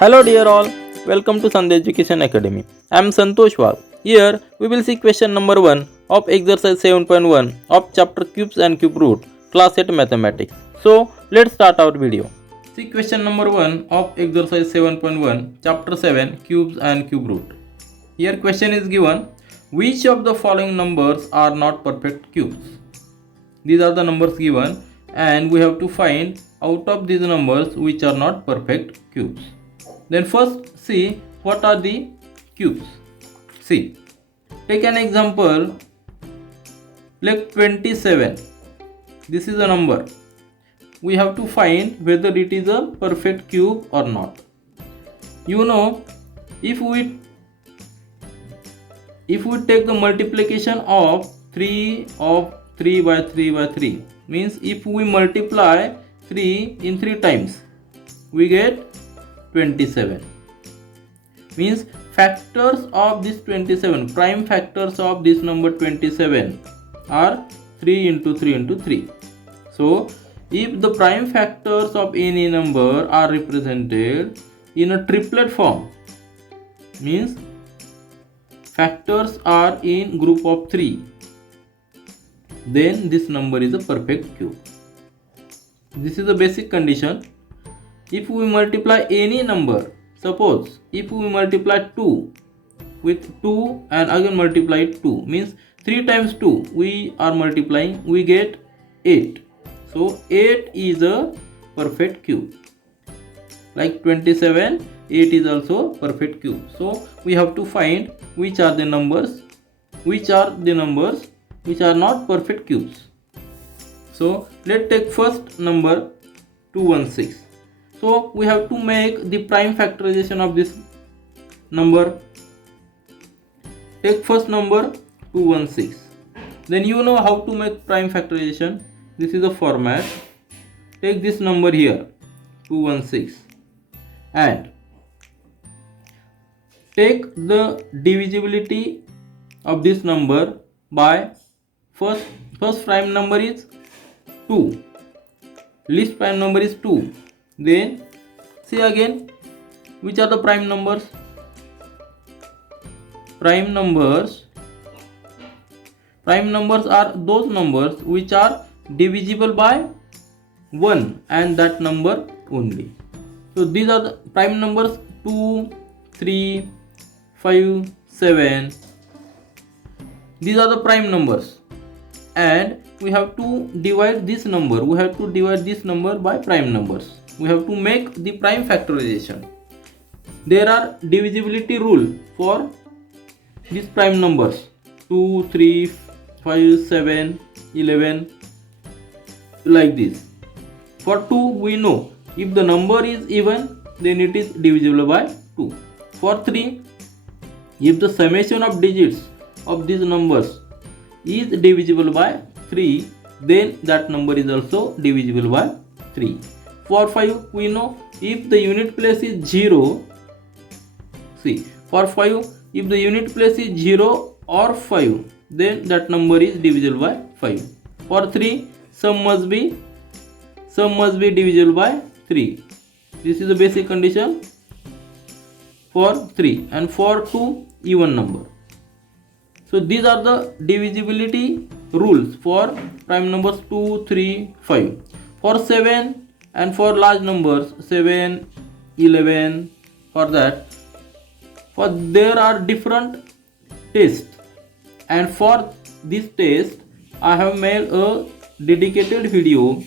Hello dear all, welcome to Sandhya Education Academy. I am Santosh Wag. Here we will see question number 1 of exercise 7.1 of chapter cubes and cube root, class 8 mathematics. So let's start our video. See question number 1 of exercise 7.1 chapter 7 cubes and cube root. Here question is given, which of the following numbers are not perfect cubes? These are the numbers given and we have to find out of these numbers which are not perfect cubes. Then first see what are the cubes. See, take an example like 27. This is a number. We have to find whether it is a perfect cube or not. You know, if we take the multiplication of 3 by 3 by 3, means if we multiply 3 in 3 times, we get 27. Means factors of this 27, prime factors of this number 27 are 3 into 3 into 3. So if the prime factors of any number are represented in a triplet form, means factors are in group of 3, then this number is a perfect cube. This is a basic condition. If we multiply any number, suppose if we multiply 2 with 2 and again multiply 2, means 3 times 2 we are multiplying, we get 8. So 8 is a perfect cube. Like 27, 8 is also perfect cube. So we have to find which are the numbers which are not perfect cubes. So let's take first number 216. So we have to make the prime factorization of this number. Take first number 216. Then you know how to make prime factorization. This is the format. Take this number here 216 and take the divisibility of this number by first prime number is 2, least prime number is 2. Then see again which are the prime numbers. Prime numbers are those numbers which are divisible by 1 and that number only. So these are the prime numbers 2, 3, 5, 7. These are the prime numbers and we have to divide this number. We have to divide this number by prime numbers. We have to make the prime factorization. There are divisibility rule for these prime numbers 2, 3, 5, 7, 11, like this. For 2 we know if the number is even then it is divisible by 2. For 3, if the summation of digits of these numbers is divisible by 3, then that number is also divisible by 3. For 5 we know if the unit place is 0, see for 5 if the unit place is 0 or 5, then that number is divisible by 5. For 3 sum must be divisible by 3. This is the basic condition for 3 and for 2 even number. So these are the divisibility rules for prime numbers 2, 3, 5. For 7 and for large numbers 7, 11, for that, for there are different tests, and for this test I have made a dedicated video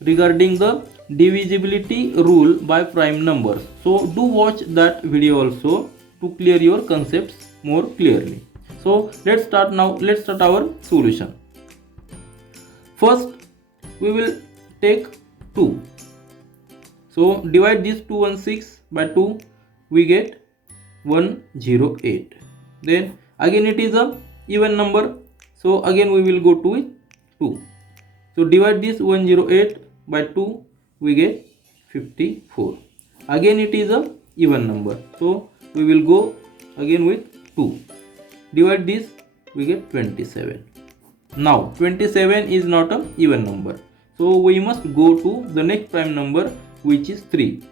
regarding the divisibility rule by prime numbers. So do watch that video also to clear your concepts more clearly. So let's start our solution. First we will take 2. So divide this 216 by 2, we get 108. Then again it is a even number, so again we will go to 2. So divide this 108 by 2, we get 54. Again it is a even number, so we will go again with 2. Divide this, we get 27. Now 27 is not a even number, so we must go to the next prime number which is 3.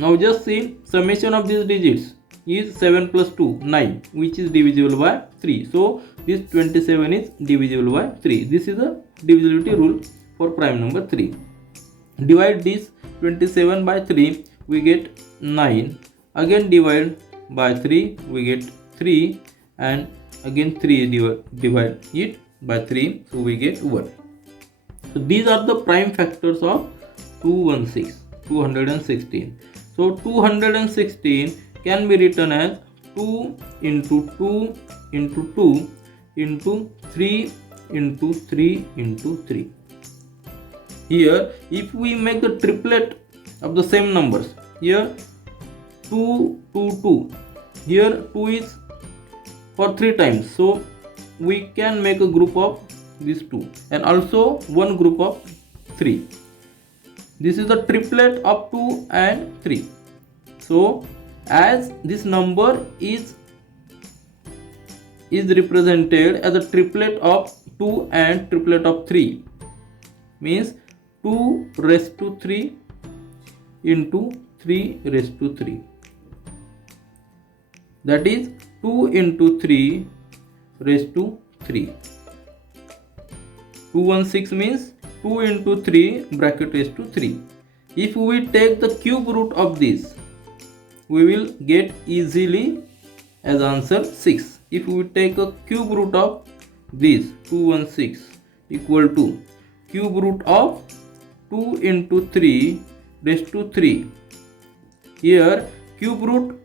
Now just see, summation of these digits is 7 plus 2, 9, which is divisible by 3. So this 27 is divisible by 3. This is the divisibility rule for prime number 3. Divide this 27 by 3, we get 9. Again divide by 3, we get 3, and again 3 divide it by 3, so we get 1. So these are the prime factors of 216. So 216 can be written as 2 into 2 into 2 into 3 into 3 into 3. Here, if we make the triplet of the same numbers, here 2, 2, 2, here 2 is for 3 times, so we can make a group of these 2 and also one group of 3. This is the triplet of 2 and 3. So as this number is represented as a triplet of 2 and triplet of 3, means 2 raised to 3 into 3 raised to 3. That is 2 into 3 raised to 3. 216 means 2 into 3 bracket raised to 3. If we take the cube root of this, we will get easily as answer 6. If we take a cube root of this 216 equal to cube root of 2 into 3 raised to 3. Here cube root,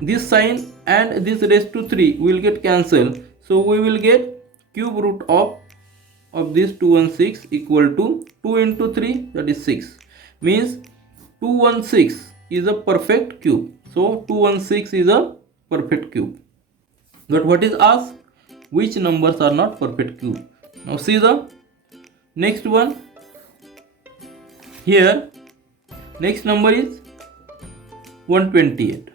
this sign and this raised to 3 will get cancelled. So we will get cube root of this 216 equal to 2 into 3, that is 6. Means 216 is a perfect cube. So 216 is a perfect cube. But what is asked? Which numbers are not perfect cube? Now see the next one. Here next number is 128.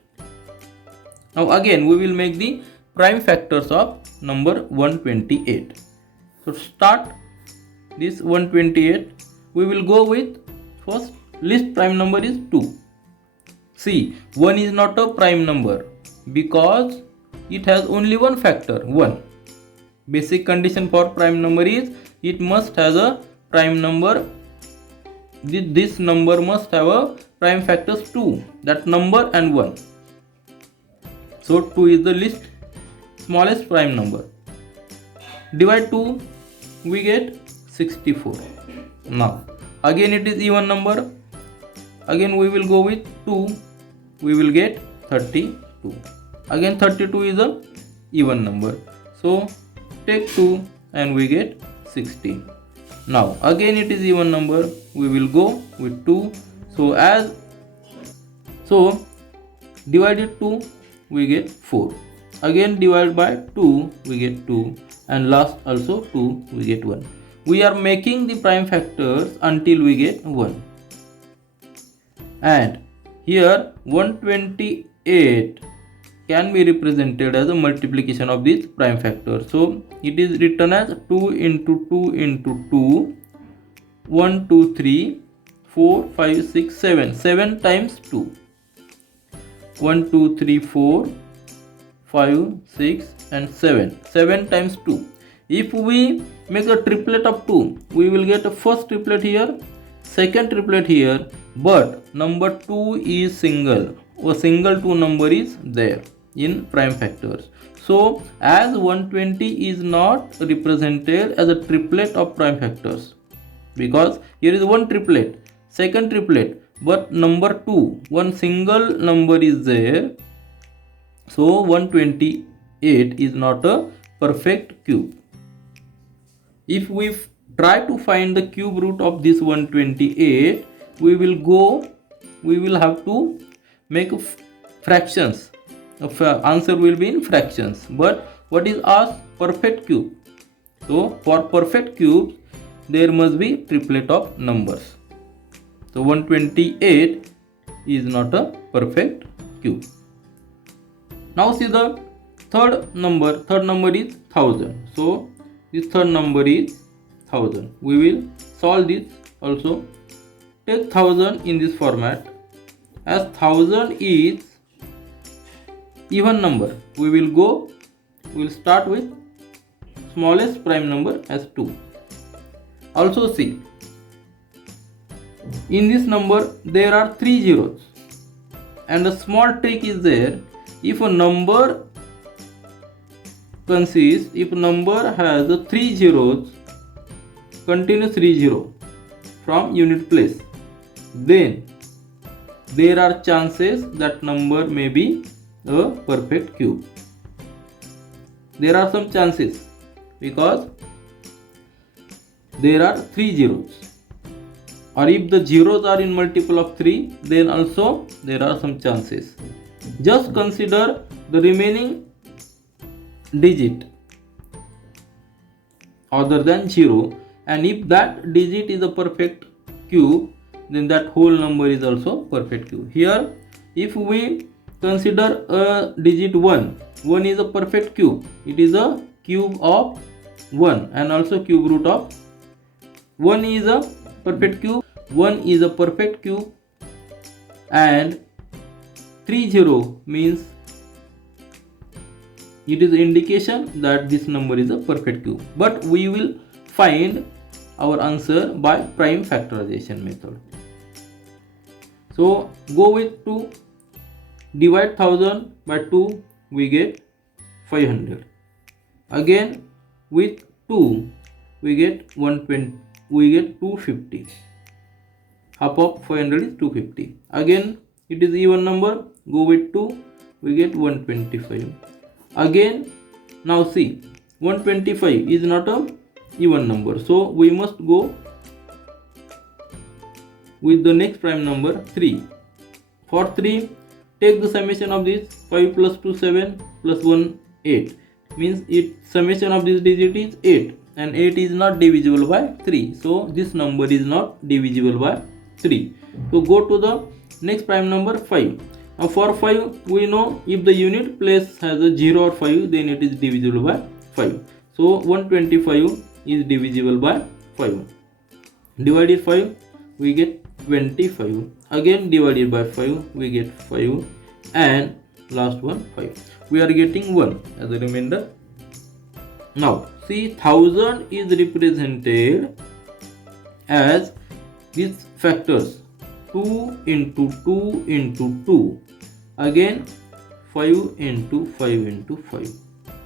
Now again we will make the prime factors of number 128. So start this 128. We will go with first least prime number is 2. See, 1 is not a prime number because it has only one factor, 1. Basic condition for prime number is it must have a prime number. This number must have a prime factors 2, that number and 1. So 2 is the least smallest prime number. Divide 2, we get 64. Now again it is even number. Again we will go with 2, we will get 32. Again 32 is a even number, so take 2 and we get 16. Now again it is even number, we will go with 2. So divided 2, we get 4. Again divide by 2, we get 2, and last also 2, we get 1. We are making the prime factors until we get 1. And here 128 can be represented as a multiplication of this prime factor. So it is written as 2 into 2 into 2, 1, 2, 3, 4, 5, 6, 7. 7 times 2. 1, 2, 3, 4, 5, 6 and 7. 7 times 2. If we make a triplet of 2, we will get a first triplet here, second triplet here, but number 2 is single. A single 2 number is there in prime factors. So as 120 is not represented as a triplet of prime factors because here is one triplet, second triplet, but number 2, one single number is there. So 128 is not a perfect cube. If we try to find the cube root of this 128, we will have to make fractions. Answer will be in fractions. But what is asked? Perfect cube. So for perfect cube, there must be triplet of numbers. So 128 is not a perfect cube. Now see the third number. Third number is 1000. So this third number is 1000. We will solve this also. Take 1000 in this format as 1000 is even number, we will start with smallest prime number as 2. Also see, in this number there are 3 zeros, and a small trick is there. If a number has 3 zeros, continuous 3 from unit place, then there are chances that number may be a perfect cube. There are some chances because there are 3 zeros, or if the zeros are in multiple of 3, then also there are some chances. Just consider the remaining digit other than 0, and if that digit is a perfect cube, then that whole number is also perfect cube. Here, if we consider a digit 1 is a perfect cube. It is a cube of 1 and also cube root of 1 is a perfect cube. 1 is a perfect cube, and 30 means it is indication that this number is a perfect cube. But we will find our answer by prime factorization method. So go with 2, divide 1000 by 2, we get 500. Again with 2 we get 250. Half of 500 is 250. Again it is even number, go with 2, we get 125. Again, now see, 125 is not a even number, so we must go with the next prime number 3. For 3, take the summation of this. 5 plus 2 7 plus 1 8, means summation of this digit is 8, and 8 is not divisible by 3, so this number is not divisible by 3. So go to the next prime number 5. Now for 5, we know if the unit place has a 0 or 5, then it is divisible by 5. So 125 is divisible by 5. Divided 5, we get 25. Again divided by 5, we get 5, and last one 5. We are getting 1 as a remainder. Now see, 1000 is represented as these factors 2 into 2 into 2, again 5 into 5 into 5,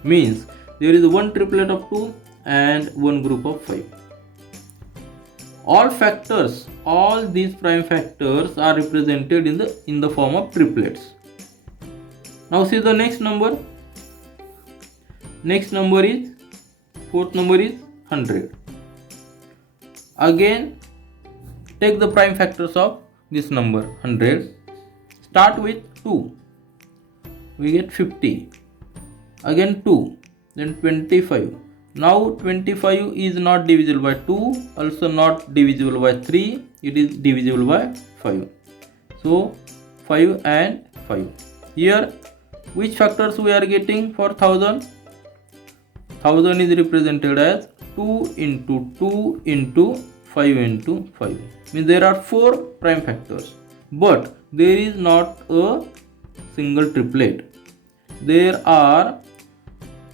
means there is one triplet of 2 and one group of 5. All these prime factors are represented in the form of triplets. Now see the next number. Fourth number is 100. Again take the prime factors of this number 100. Start with 2, we get 50. Again 2, then 25. Now 25 is not divisible by 2, also not divisible by 3, it is divisible by 5. So 5 and 5. Here which factors we are getting for 1000? 1000 is represented as 2 into 2 into 5 into 5. Means there are 4 prime factors, but there is not a single triplet. There are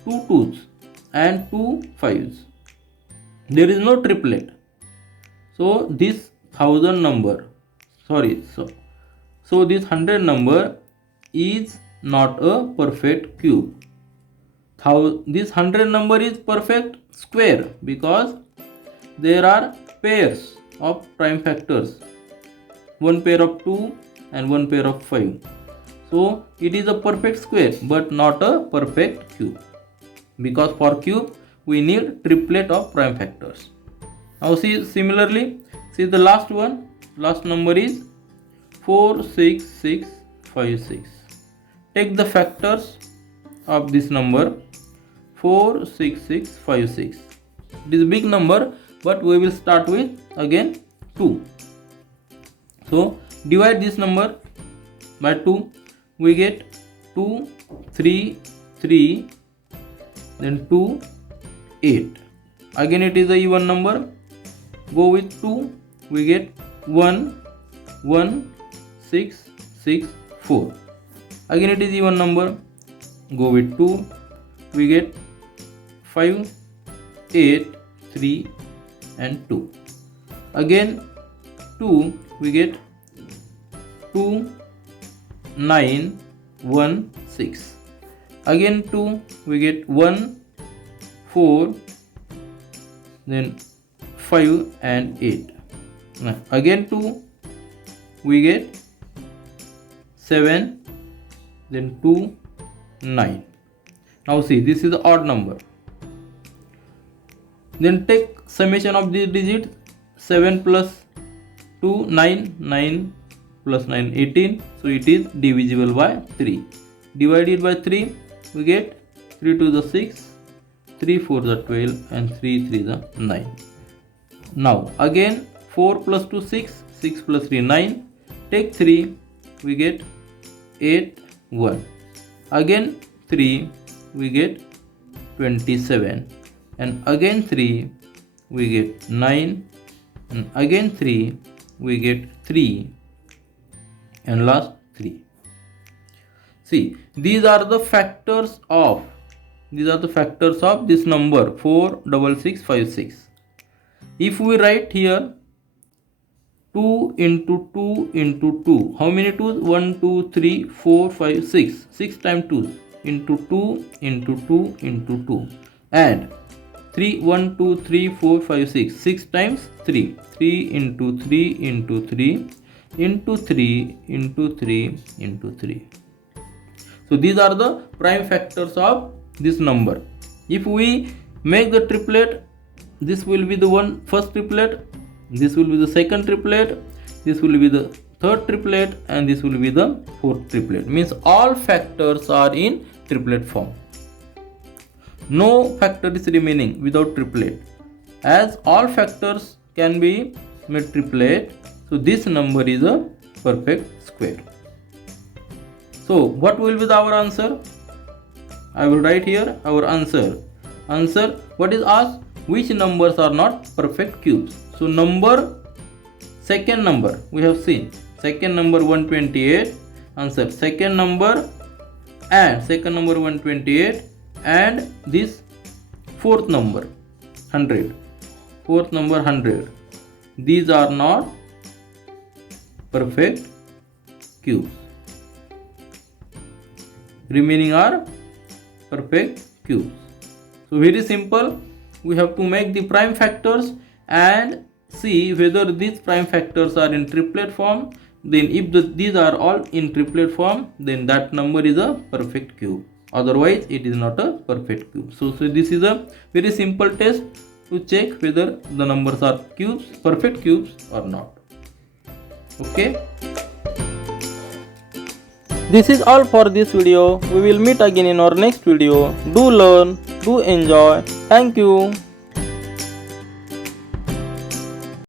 2 2s and 2 5s. There is no triplet. So this 1000 number, so this 100 number is not a perfect cube. This 100 number is perfect square because there are pairs of prime factors, one pair of 2 and one pair of 5. So it is a perfect square but not a perfect cube, because for cube we need triplet of prime factors. Now see, similarly, see the last number is 46656. Take the factors of this number 46656. It is a big number, but we will start with again 2. So divide this number by 2, we get 2 3 3, then 2 8. Again it is a even number, go with 2, we get 1 1 6 6, 4. Again it is even number. Go with 2. We get 5, 8, 3 and 2. Again 2 we get 2, 9, 1, 6. Again 2 we get 1, 4, then 5 and 8. Again 2 we get 7, then 2, 9. Now see, this is the odd number. Then take summation of the digits. 7 plus 2, 9, 9 plus 9, 18. So it is divisible by 3. Divided by 3, we get 3 to the 6, 3 4 the 12 and 3 3 the 9. Now again 4 plus 2, 6, 6 plus 3, 9. Take 3, we get 8, 1. Again 3, we get 27. And again 3, we get 9. And again 3, we get 3. And last 3. See, these are the factors of this number 4 6 6 5 6. If we write here 2 into 2 into 2, how many 2s? 1 2 3 4 5 6. 6 times 2 into 2 into 2 into 2. And 3 1 2 3 4 5 6. 6 times 3. 3 into 3 into 3 into 3 into 3 into 3. So these are the prime factors of this number. If we make the triplet, this will be the first triplet, this will be the second triplet, this will be the third triplet, and this will be the fourth triplet. Means all factors are in triplet form. No factor is remaining without triplet. As all factors can be made triplet, so this number is a perfect square. So what will be our answer? I will write here our answer. What is asked? Which numbers are not perfect cubes? So second number we have seen. Second number 128. Answer second number 128 and this fourth number 100. Fourth number 100. These are not perfect cubes. Remaining are perfect cubes. So very simple. We have to make the prime factors and see whether these prime factors are in triplet form. Then if these are all in triplet form, then that number is a perfect cube. Otherwise it is not a perfect cube. So this is a very simple test to check whether the numbers are cubes, perfect cubes or not. Okay. This is all for this video. We will meet again in our next video. Do learn, do enjoy. Thank you.